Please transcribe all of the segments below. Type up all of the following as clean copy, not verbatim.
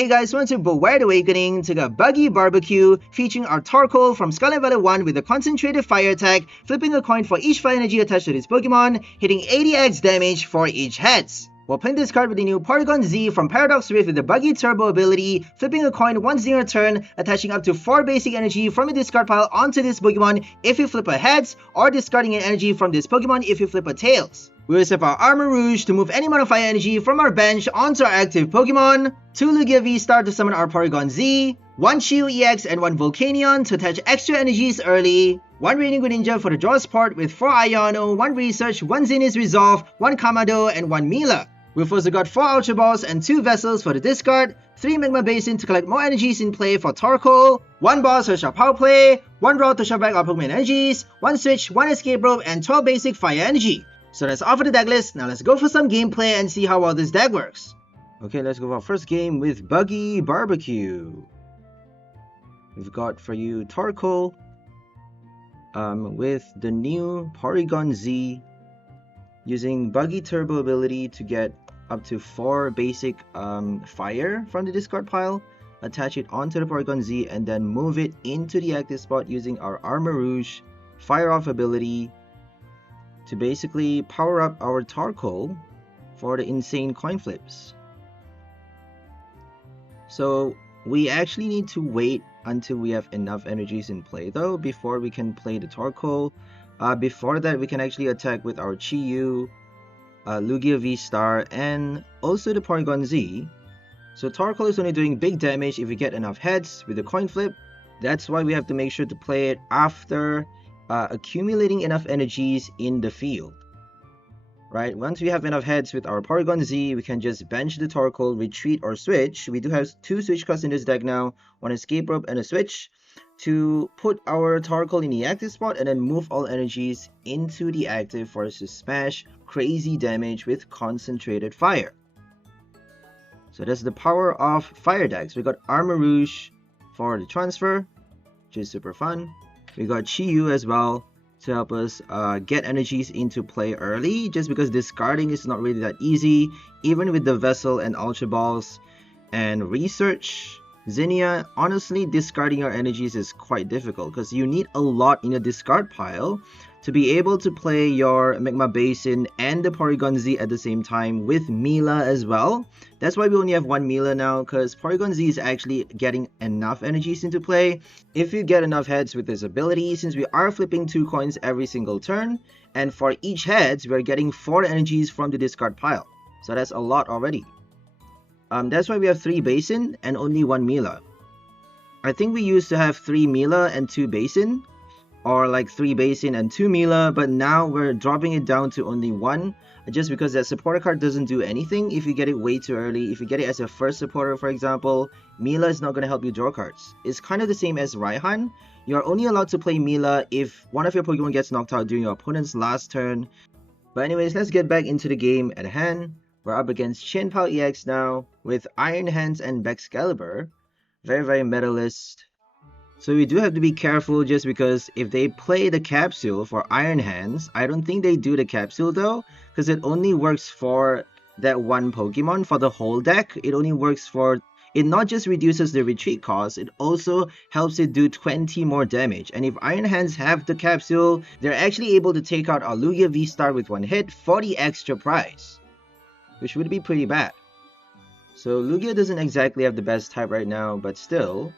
Hey guys, welcome to Beware the Awakening. Took a buggy barbecue featuring our Torkoal from Scarlet Valley 1 with a concentrated fire attack, flipping a coin for each fire energy attached to this Pokemon, hitting 80x damage for each heads. While playing this card with the new Porygon-Z from Paradox Rift with the buggy turbo ability, flipping a coin once in a turn, attaching up to 4 basic energy from a discard pile onto this Pokemon if you flip a heads, or discarding an energy from this Pokemon if you flip a tails. We will set our Armarouge to move any amount of fire energy from our bench onto our active Pokemon, 2 Lugia VSTAR to summon our Porygon-Z, 1 Chi-Yu EX and 1 Volcanion to attach extra energies early, 1 Radiant Greninja for the draw support with 4 Iono, 1 Research, 1 Zenith Resolve, 1 Kamado and 1 Mela. We've also got 4 Ultra Balls and 2 Vessels for the discard, 3 Magma Basin to collect more energies in play for Torkoal, 1 Boss to shove power play, 1 Draw to shove back our Pokemon energies, 1 Switch, 1 Escape Rope and 12 basic fire energy. So that's all for the deck list. Now let's go for some gameplay and see how well this deck works. Okay, let's go for our first game with Buggy Barbecue. We've got for you Torkoal with the new Porygon-Z using Buggy Turbo ability to get up to 4 basic fire from the discard pile, attach it onto the Porygon-Z and then move it into the active spot using our Armarouge Fire Off ability to basically power up our Torkoal for the insane coin flips. So we actually need to wait until we have enough energies in play though before we can play the Torkoal. Before that we can actually attack with our Chi-Yu, Lugia VSTAR and also the Porygon-Z. So Torkoal is only doing big damage if we get enough heads with the coin flip. That's why we have to make sure to play it after accumulating enough energies in the field. Right, once we have enough heads with our Porygon-Z, we can just bench the Torkoal, retreat or switch. We do have 2 switch cards in this deck now, 1 Escape Rope and a switch, to put our Torkoal in the active spot and then move all energies into the active for us to smash crazy damage with concentrated fire. So that's the power of fire decks. We got Armarouge for the transfer, which is super fun. We got Chi-Yu as well to help us get energies into play early, just because discarding is not really that easy, even with the Vessel and Ultra Balls. And Research, Zinnia, honestly discarding your energies is quite difficult because you need a lot in a discard pile to be able to play your Magma Basin and the Porygon-Z at the same time with Mela as well. That's why we only have 1 Mela now, because Porygon-Z is actually getting enough energies into play. If you get enough heads with this ability, since we are flipping 2 coins every single turn, and for each heads we are getting 4 energies from the discard pile. So that's a lot already. That's why we have 3 Basin and only 1 Mela. I think we used to have 3 Mela and 2 Basin, or like 3 Basin and 2 Mela, but now we're dropping it down to only 1, just because that supporter card doesn't do anything if you get it way too early. If you get it as a first supporter, for example, Mela is not going to help you draw cards. It's kind of the same as Raihan. You're only allowed to play Mela if one of your Pokemon gets knocked out during your opponent's last turn. But anyways, let's get back into the game at hand. We're up against Chien-Pao EX now with Iron Hands and Excalibur. Very medalist. So we do have to be careful, just because if they play the capsule for Iron Hands, I don't think they do the capsule though, because it only works for that one Pokemon. For the whole deck, it only works for, it not just reduces the retreat cost, it also helps it do 20 more damage. And if Iron Hands have the capsule, they're actually able to take out our Lugia VSTAR with 1 hit for the extra price, which would be pretty bad. So Lugia doesn't exactly have the best type right now, but still,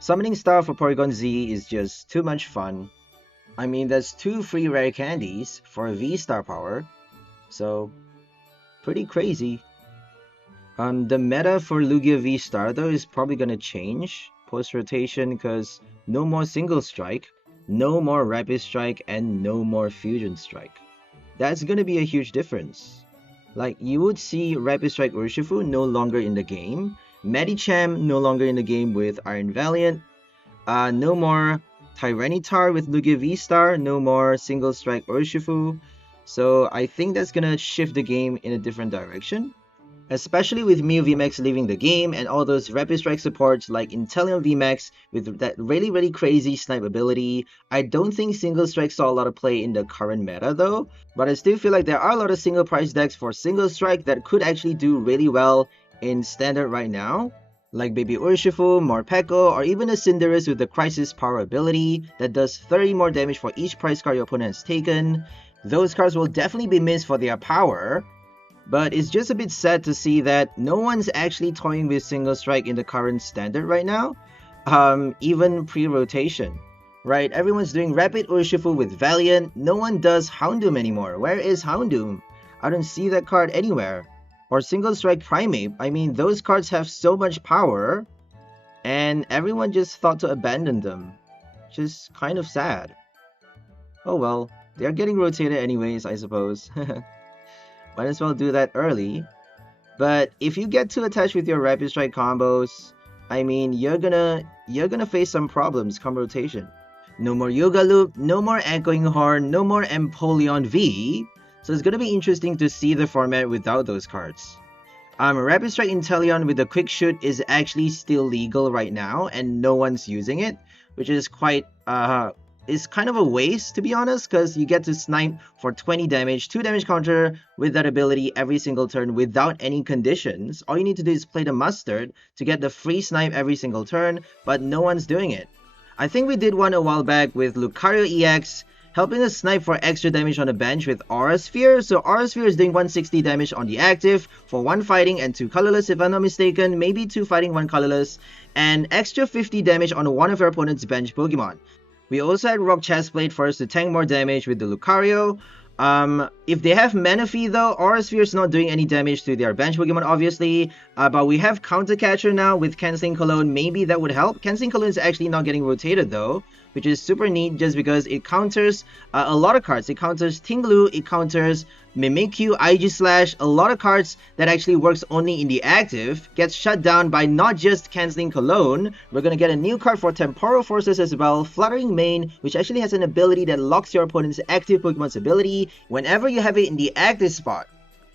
summoning Star for Porygon-Z is just too much fun. I mean, that's 2 free rare candies for V-Star power, so pretty crazy. The meta for Lugia V-Star though is probably gonna change post-rotation, because no more Single Strike, no more Rapid Strike, and no more Fusion Strike. That's gonna be a huge difference. Like, you would see Rapid Strike Urshifu no longer in the game, Medicham no longer in the game with Iron Valiant, no more Tyranitar with Lugia V-Star, no more Single Strike Urshifu. So I think that's gonna shift the game in a different direction, especially with Mew VMAX leaving the game and all those Rapid Strike supports like Inteleon VMAX with that really crazy snipe ability. I don't think Single Strike saw a lot of play in the current meta though, but I still feel like there are a lot of single price decks for Single Strike that could actually do really well in standard right now. like Baby Urshifu, Morpeko, or even a Cinderace with the Crisis Power ability that does 30 more damage for each prize card your opponent has taken. Those cards will definitely be missed for their power, but it's just a bit sad to see that no one's actually toying with Single Strike in the current standard right now, even pre-rotation. Right, everyone's doing Rapid Urshifu with Valiant, no one does Houndoom anymore. Where is Houndoom? I don't see that card anywhere. Or Single Strike Primeape, I mean those cards have so much power, and everyone just thought to abandon them. Just kind of sad. Oh well, they're getting rotated anyways, I suppose. Might as well do that early. But if you get too attached with your Rapid Strike combos, I mean you're gonna face some problems come rotation. No more Yoga Loop, no more Echoing Horn, no more Empoleon V. So it's gonna be interesting to see the format without those cards. Rapid Strike Inteleon with the Quick Shoot is actually still legal right now, and no one's using it, which is quite is kind of a waste, to be honest, because you get to snipe for 20 damage, 2 damage counter with that ability every single turn without any conditions. All you need to do is play the Mustard to get the free snipe every single turn, but no one's doing it. I think we did one a while back with Lucario EX, helping us snipe for extra damage on the bench with Aura Sphere. So Aura Sphere is doing 160 damage on the active for 1 fighting and 2 colorless if I'm not mistaken, maybe 2 fighting, 1 colorless, and extra 50 damage on one of your opponent's bench Pokemon. We also had Rock Chestplate for us to tank more damage with the Lucario. If they have Manaphy though, Aura Sphere is not doing any damage to their bench Pokemon obviously, but we have Counter Catcher now with Canceling Cologne, maybe that would help. Canceling Cologne is actually not getting rotated though, which is super neat just because it counters a lot of cards. It counters Tinglu, it counters Mimikyu, Aegislash, a lot of cards that actually works only in the active, gets shut down by not just Canceling Cologne. We're going to get a new card for Temporal Forces as well, Fluttering Mane, which actually has an ability that locks your opponent's active Pokemon's ability whenever you have it in the active spot.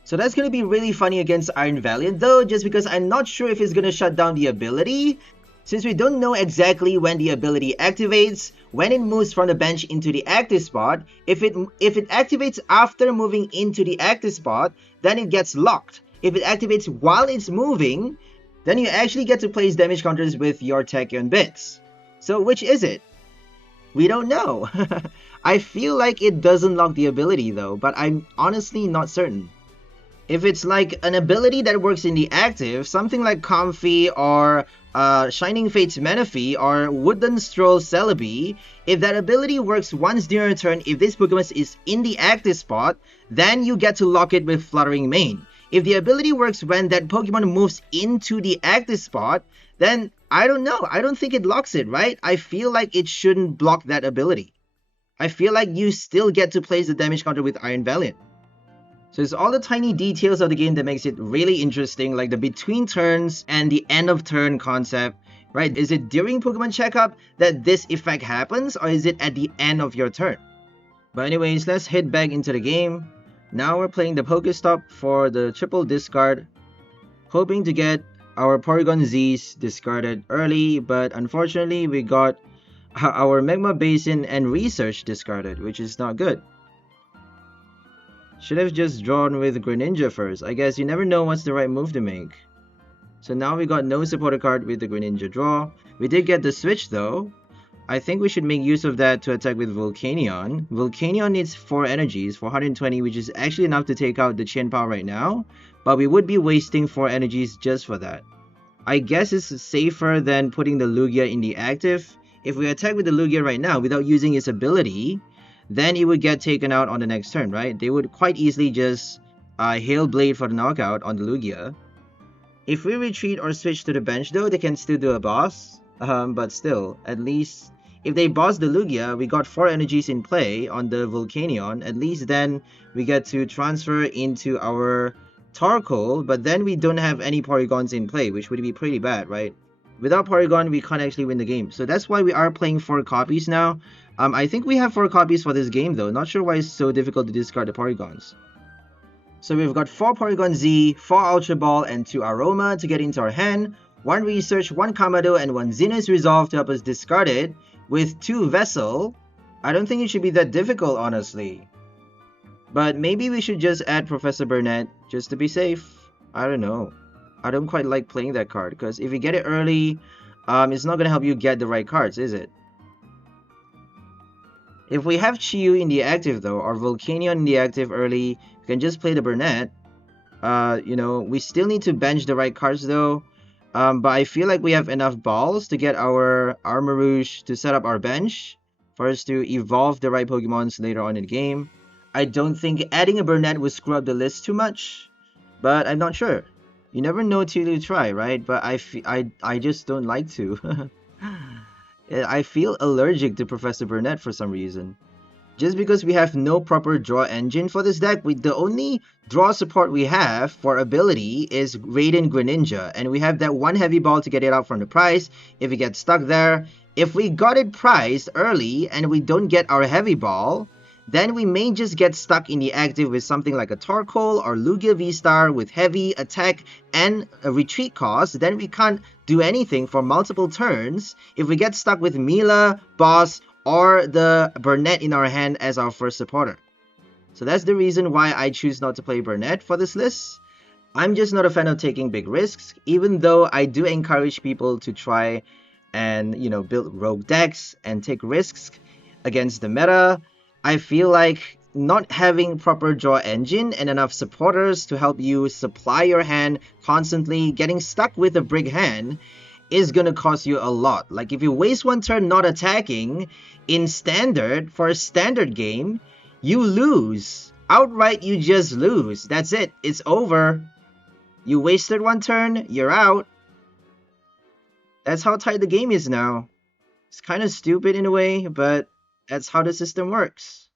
So that's going to be really funny against Iron Valiant though, just because I'm not sure if it's going to shut down the ability. Since we don't know exactly when the ability activates, when it moves from the bench into the active spot, if it activates after moving into the active spot, then it gets locked. If it activates while it's moving, then you actually get to place damage counters with your Tachyon bits. So which is it? We don't know. I feel like it doesn't lock the ability though, but I'm honestly not certain. If it's like an ability that works in the active, something like Comfy or Shining Fate's Manaphy or Wooden Stroll Celebi, if that ability works once during a turn, if this Pokemon is in the active spot, then you get to lock it with Fluttering Mane. If the ability works when that Pokemon moves into the active spot, then I don't know. I don't think it locks it, right? I feel like it shouldn't block that ability. I feel like you still get to place the damage counter with Iron Valiant. So it's all the tiny details of the game that makes it really interesting, like the between turns and the end of turn concept, right? Is it during Pokemon checkup that this effect happens, or is it at the end of your turn? But anyways, let's head back into the game. Now we're playing the Pokestop for the triple discard, hoping to get our Porygon-Z's discarded early, but unfortunately we got our Magma Basin and Research discarded, which is not good. Should have just drawn with Greninja first. I guess you never know what's the right move to make. So now we got no supporter card with the Greninja draw. We did get the switch though. I think we should make use of that to attack with Volcanion. Volcanion needs 4 energies for 120, which is actually enough to take out the Chien-Pao right now. But we would be wasting 4 energies just for that. I guess it's safer than putting the Lugia in the active. If we attack with the Lugia right now without using its ability, then it would get taken out on the next turn, right? They would quite easily just Hail Blade for the knockout on the Lugia. If we retreat or switch to the bench though, they can still do a boss. But still, at least if they boss the Lugia, we got 4 energies in play on the Volcanion. At least then we get to transfer into our Torkoal, but then we don't have any Porygons in play, which would be pretty bad, right? Without Porygon, we can't actually win the game. So that's why we are playing 4 copies now. I think we have 4 copies for this game though. Not sure why it's so difficult to discard the Porygons. So we've got 4 Porygon-Z, 4 Ultra Ball, and 2 Aroma to get into our hand. 1 Research, 1 Kamado, and 1 Xenos Resolve to help us discard it. With 2 Vessel, I don't think it should be that difficult, honestly. But maybe we should just add Professor Burnett just to be safe. I don't know. I don't quite like playing that card, because if you get it early, it's not going to help you get the right cards, is it? If we have Chi-Yu in the active though, or Volcanion in the active early, you can just play the Burnett. You know, we still need to bench the right cards though. But I feel like we have enough balls to get our Armarouge to set up our bench for us to evolve the right Pokemons later on in the game. I don't think adding a Burnett would screw up the list too much, but I'm not sure. You never know till you try, right? But I just don't like to. I feel allergic to Professor Burnett for some reason. Just because we have no proper draw engine for this deck, the only draw support we have for ability is Radiant Greninja, and we have that one heavy ball to get it out from the prize if we get stuck there. If we got it priced early and we don't get our heavy ball, then we may just get stuck in the active with something like a Torkoal or Lugia VSTAR with heavy attack and a retreat cost. Then we can't do anything for multiple turns if we get stuck with Mela, Boss, or the Burnett in our hand as our first supporter. So that's the reason why I choose not to play Burnett for this list. I'm just not a fan of taking big risks, even though I do encourage people to try and, you know, build rogue decks and take risks against the meta. I feel like not having proper draw engine and enough supporters to help you supply your hand constantly, getting stuck with a brick hand is gonna cost you a lot. Like if you waste one turn not attacking in standard for a standard game, you lose. Outright, you just lose. That's it. It's over. You wasted one turn, you're out. That's how tight the game is now. It's kind of stupid in a way, but that's how the system works.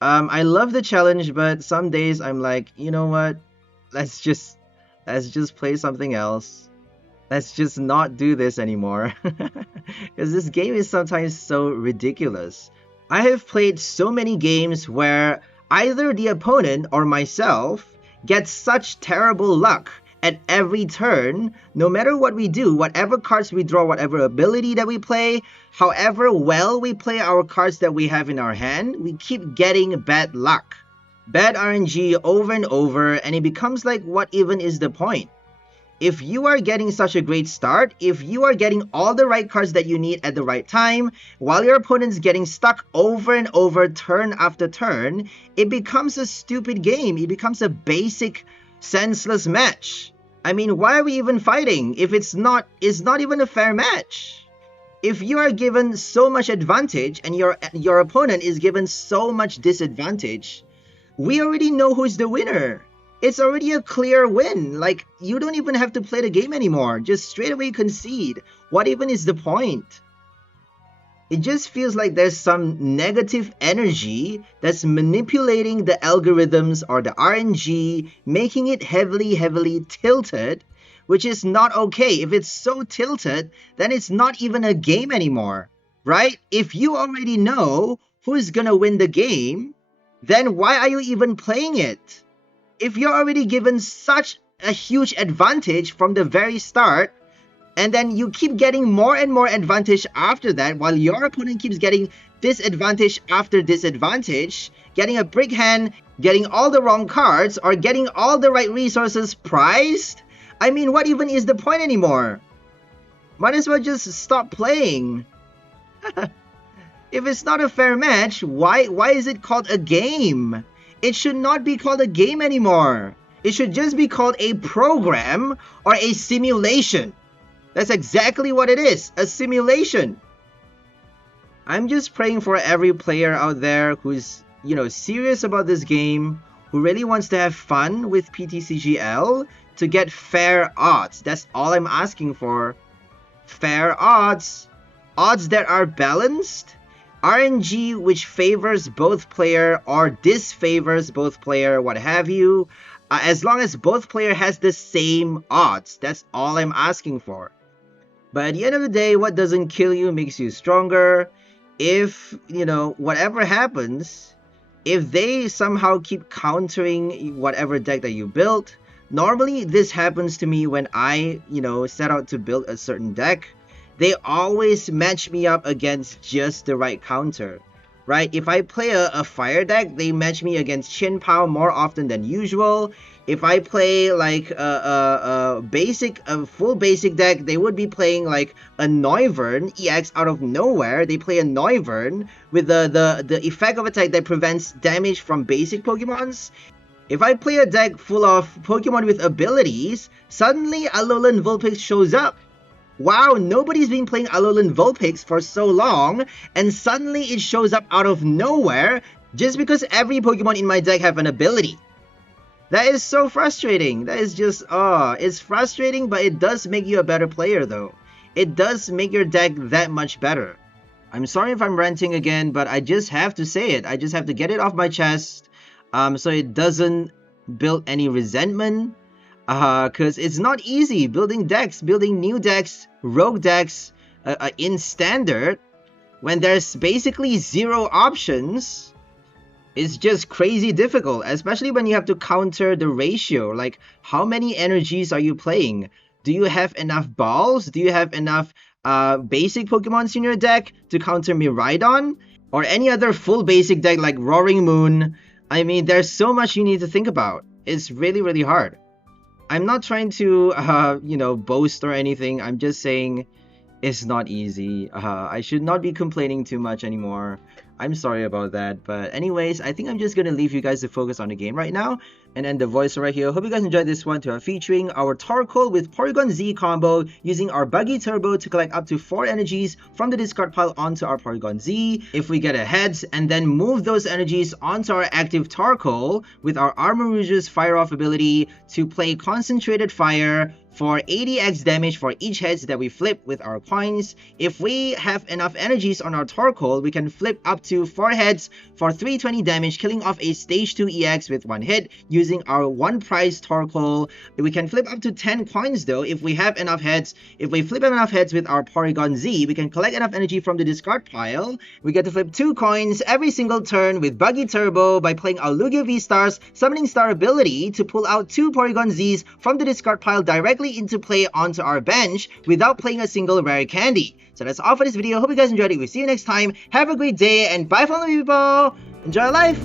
I love the challenge, but some days I'm like, you know what? Let's just play something else. Let's just not do this anymore. Because this game is sometimes so ridiculous. I have played so many games where either the opponent or myself gets such terrible luck at every turn. No matter what we do, whatever cards we draw, whatever ability that we play, however well we play our cards that we have in our hand, we keep getting bad luck. Bad RNG over and over, and it becomes like, what even is the point? If you are getting such a great start, if you are getting all the right cards that you need at the right time, while your opponent's getting stuck over and over turn after turn, it becomes a stupid game. It becomes a basic, senseless match. I mean, why are we even fighting if it's not even a fair match? If you are given so much advantage and your opponent is given so much disadvantage, we already know who's the winner. It's already a clear win. Like, you don't even have to play the game anymore. Just straight away concede. What even is the point? It just feels like there's some negative energy that's manipulating the algorithms or the RNG, making it heavily tilted, which is not okay. If it's so tilted, then it's not even a game anymore, right? If you already know who's gonna win the game, then why are you even playing it? If you're already given such a huge advantage from the very start, and then you keep getting more and more advantage after that, while your opponent keeps getting disadvantage after disadvantage, getting a brick hand, getting all the wrong cards, or getting all the right resources prized, I mean, what even is the point anymore? Might as well just stop playing. If it's not a fair match, why is it called a game? It should not be called a game anymore. It should just be called a program or a simulation. That's exactly what it is, a simulation. I'm just praying for every player out there who's, you know, serious about this game, who really wants to have fun with PTCGL, to get fair odds. That's all I'm asking for. Fair odds. Odds that are balanced. RNG which favors both player or disfavors both player, what have you. As long as both player has the same odds. That's all I'm asking for. But at the end of the day, what doesn't kill you makes you stronger. If, you know, whatever happens, if they somehow keep countering whatever deck that you built, normally this happens to me when I, you know, set out to build a certain deck. They always match me up against just the right counter, right? If I play a fire deck, they match me against Chin Pao more often than usual. If I play like a full basic deck, they would be playing like a Noivern EX out of nowhere. They play a Noivern with the effect of attack that prevents damage from basic Pokemons. If I play a deck full of Pokemon with abilities, suddenly Alolan Vulpix shows up. Wow, nobody's been playing Alolan Vulpix for so long, and suddenly it shows up out of nowhere just because every Pokemon in my deck have an ability. That is so frustrating. That is just, it's frustrating, but it does make you a better player though. It does make your deck that much better. I'm sorry if I'm ranting again, but I just have to say it. I just have to get it off my chest, so it doesn't build any resentment. Because it's not easy building decks, building new decks, rogue decks in standard, when there's basically 0 options. It's just crazy difficult, especially when you have to counter the ratio. Like, how many energies are you playing? Do you have enough balls? Do you have enough basic Pokemons in your deck to counter Miraidon? Or any other full basic deck like Roaring Moon? I mean, there's so much you need to think about. It's really, really hard. I'm not trying to, boast or anything. I'm just saying it's not easy. I should not be complaining too much anymore. I'm sorry about that. But anyways, I think I'm just going to leave you guys to focus on the game right now. And end the voice right here. Hope you guys enjoyed this one, featuring our Torkoal with Porygon-Z combo, using our Buggy Turbo to collect up to 4 energies from the discard pile onto our Porygon-Z. If we get a heads, and then move those energies onto our active Torkoal with our Armarouge's Fire Off ability to play Concentrated Fire for 80x damage for each heads that we flip with our coins. If we have enough energies on our Torkoal, we can flip up to 4 heads for 320 damage, killing off a stage 2 EX with 1 hit using our 1 prize Torkoal. We can flip up to 10 coins though if we have enough heads. If we flip enough heads with our Porygon-Z, we can collect enough energy from the discard pile. We get to flip 2 coins every single turn with Buggy Turbo by playing our Lugia V-STAR's Summoning Star ability to pull out 2 Porygon-Zs from the discard pile directly into play onto our bench without playing a single rare candy. So that's all for this video. Hope you guys enjoyed it. We'll see you next time. Have a great day and bye for now, people. Enjoy life.